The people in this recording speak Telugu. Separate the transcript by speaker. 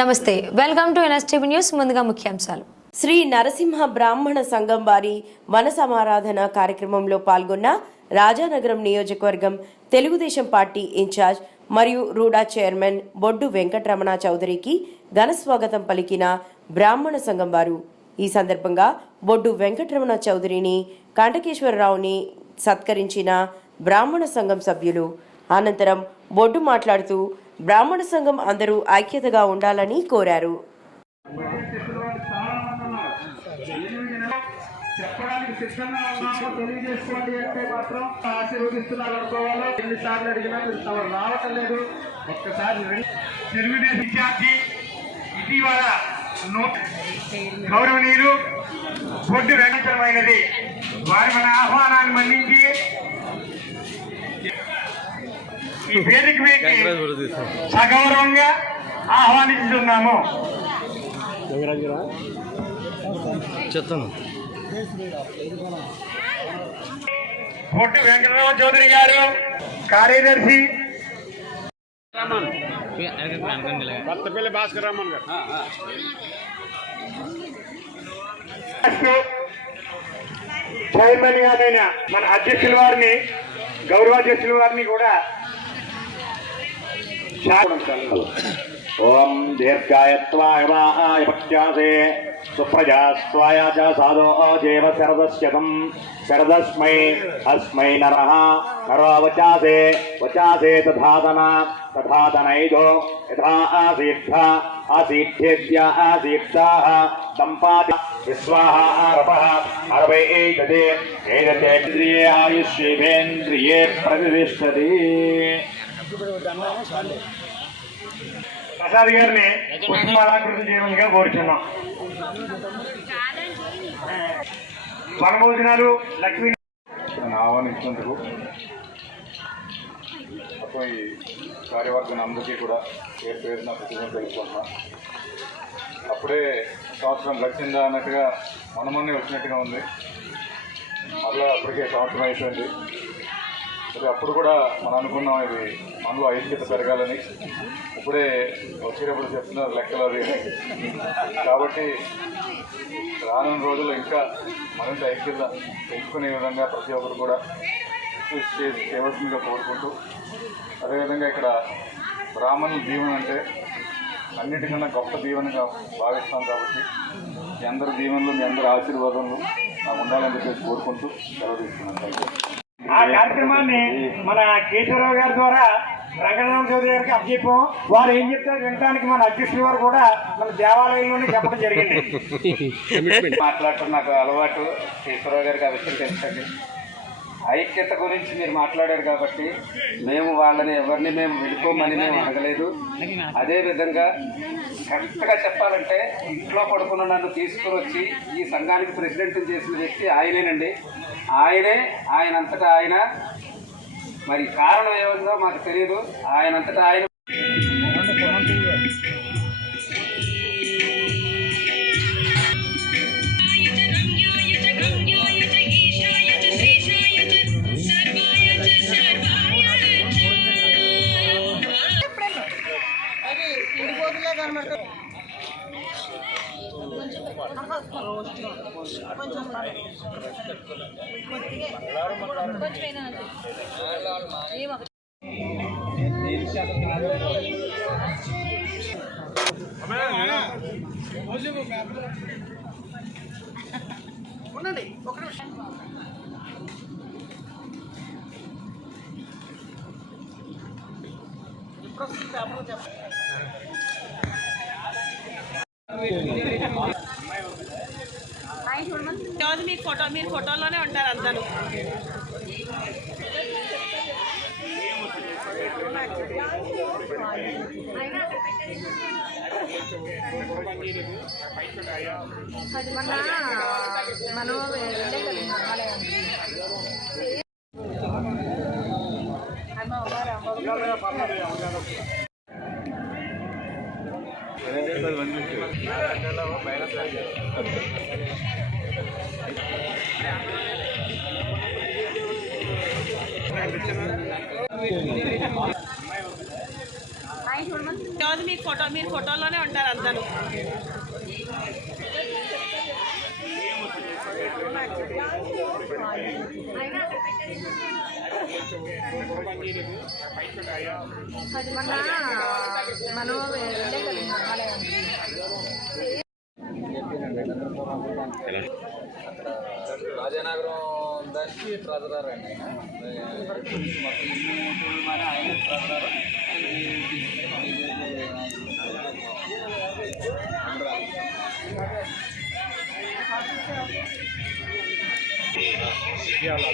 Speaker 1: నమస్తే. వెల్కమ్ టు ఎన్ఎస్టీవీ న్యూస్ ముందుగా ముఖ్యాంశాలు.
Speaker 2: శ్రీ నరసింహ బ్రాహ్మణ సంఘం వారి వన సమారాధన కార్యక్రమంలో పాల్గొన్న రాజానగరం నియోజకవర్గం తెలుగుదేశం పార్టీ ఇన్ఛార్జ్ మరియు రూడా చైర్మన్ బొడ్డు వెంకటరమణ చౌదరికి ఘన స్వాగతం పలికిన బ్రాహ్మణ సంఘం వారు. ఈ సందర్భంగా బొడ్డు వెంకటరమణ చౌదరిని కాంటకేశ్వరరావుని సత్కరించిన బ్రాహ్మణ సంఘం సభ్యులు. అనంతరం బొడ్డు మాట్లాడుతూ బ్రాహ్మణ సంఘం అందరూ ఐక్యతగా ఉండాలని కోరారు.
Speaker 3: చెప్పడానికి సిద్ధంగా ఉన్నామో తెలియజేసుకోండి అంటే మాత్రం ఆశీర్వదిస్తున్నారు అనుకోవాలో ఎన్నిసార్లు అడిగినా మీరు తమరు రావటం లేదు ఒక్కసారి తెలుగుదేశం విద్యార్థి ఇటీవల గౌరవనీయులు బొడ్డు వెంకటమైనది వారి మన ఆహ్వానాన్ని మన్నించి ఈ వేదిక మీదకి సగౌరవంగా ఆహ్వానించుతున్నాము.
Speaker 4: చెప్తాను.
Speaker 3: బొట్టు వెంకటరావు చౌదరి గారు కార్యదర్శి.
Speaker 4: భాస్కర్ రామన్ గారు.
Speaker 3: చైర్మన్ గారైన మన అధ్యక్షుల వారిని గౌరవాధ్యక్షుల వారిని కూడా
Speaker 5: ओम दीर्घायत्वाय पक्षासे सुप्रजास्वाय च साधो अजेव शरदस्यकम् शरदस्मै, अस्मै नरः नरो वचासे वचासे तथातना तथातनैधो यथा आसीद्ध, आसीद्धेभ्य आसीद्धाः। दम्पाति इन्द्रिये आयुष्येभेन्द्रिये प्रतिष्ठति
Speaker 3: ప్రసాద్ గారిని పుష్పమాలాకృతి చేయమనిగా కోరుచున్నాం. వనభోజనాలు లక్ష్మీ
Speaker 6: నన్ను ఆహ్వానించినందుకు అప్పుడు ఈ కార్యవర్గం అందరికీ కూడా పేరు పేరున కృతజ్ఞతలు తెలుపుకుంటున్నా. అప్పుడే సంవత్సరం గడిచిందా అన్నట్టుగా మనమన్నే వచ్చినట్టుగా ఉంది. మళ్ళా అప్పటికే సంవత్సరం అయిపోయింది మరి అప్పుడు కూడా మనం అనుకున్నాం ఇది మనలో ఐక్యత పెరగాలని. ఇప్పుడే వచ్చేటప్పుడు చెప్తున్నారు లెక్కలు అది కాబట్టి రానున్న రోజుల్లో ఇంకా మరింత ఐక్యత పెంచుకునే విధంగా ప్రతి ఒక్కరు కూడా కృషి చేసి చేయవలసిందిగా కోరుకుంటూ అదేవిధంగా ఇక్కడ బ్రాహ్మణుల దీవెన అంటే అన్నిటికన్నా గొప్ప దీవెనగా భావిస్తాం కాబట్టి మీ అందరి దీవెనలు మీ అందరి ఆశీర్వాదంలో నాకు ఉండాలని చెప్పేసి కోరుకుంటూ సెలవు తీసుకున్నాను. థ్యాంక్ యూ
Speaker 3: ఆ కార్యక్రమాన్ని మన కేశవరావు గారి ద్వారా రంగనాథ చౌదరి గారికి అప్పచెప్పాం. వారు ఏం చెప్తారు వినడానికి మన అధ్యక్షుల వారు కూడా మన దేవాలయంలోనే చెప్పడం జరిగింది.
Speaker 7: మాట్లాడటం నాకు అలవాటు ఈశ్వరరావు గారికి ఆ విషయం తెలుసండి. ఐక్యత గురించి మీరు మాట్లాడారు కాబట్టి మేము వాళ్ళని ఎవరిని మేము వెళ్ళిపోమని మేము అడగలేదు. అదే విధంగా కరెక్ట్గా చెప్పాలంటే ఇంట్లో పడుకున్న నన్ను తీసుకుని వచ్చి ఈ సంఘానికి ప్రెసిడెంట్ చేసిన వ్యక్తి ఆయనేనండి. ఆయనే ఆయనంతటా ఆయన. మరి కారణం ఏముందో మాకు తెలియదు ఆయనంతటా ఆయన
Speaker 8: ఉండండి ఒక నిమిషం ఇప్పుడు పేపర్ చెప్పండి
Speaker 9: రోజు మీ ఫోటో మీరు ఫోటోలోనే ఉంటారు అందరూ. రోజు మీ ఫోటో మీరు ఫోటోలోనే ఉంటారు అందరూ.
Speaker 7: రాజానగరం దానికి ట్రెజరర్ అండి ఆయన మొత్తం ఇన్ని మన ఆయన ట్రెజరర్
Speaker 10: ఇవాళ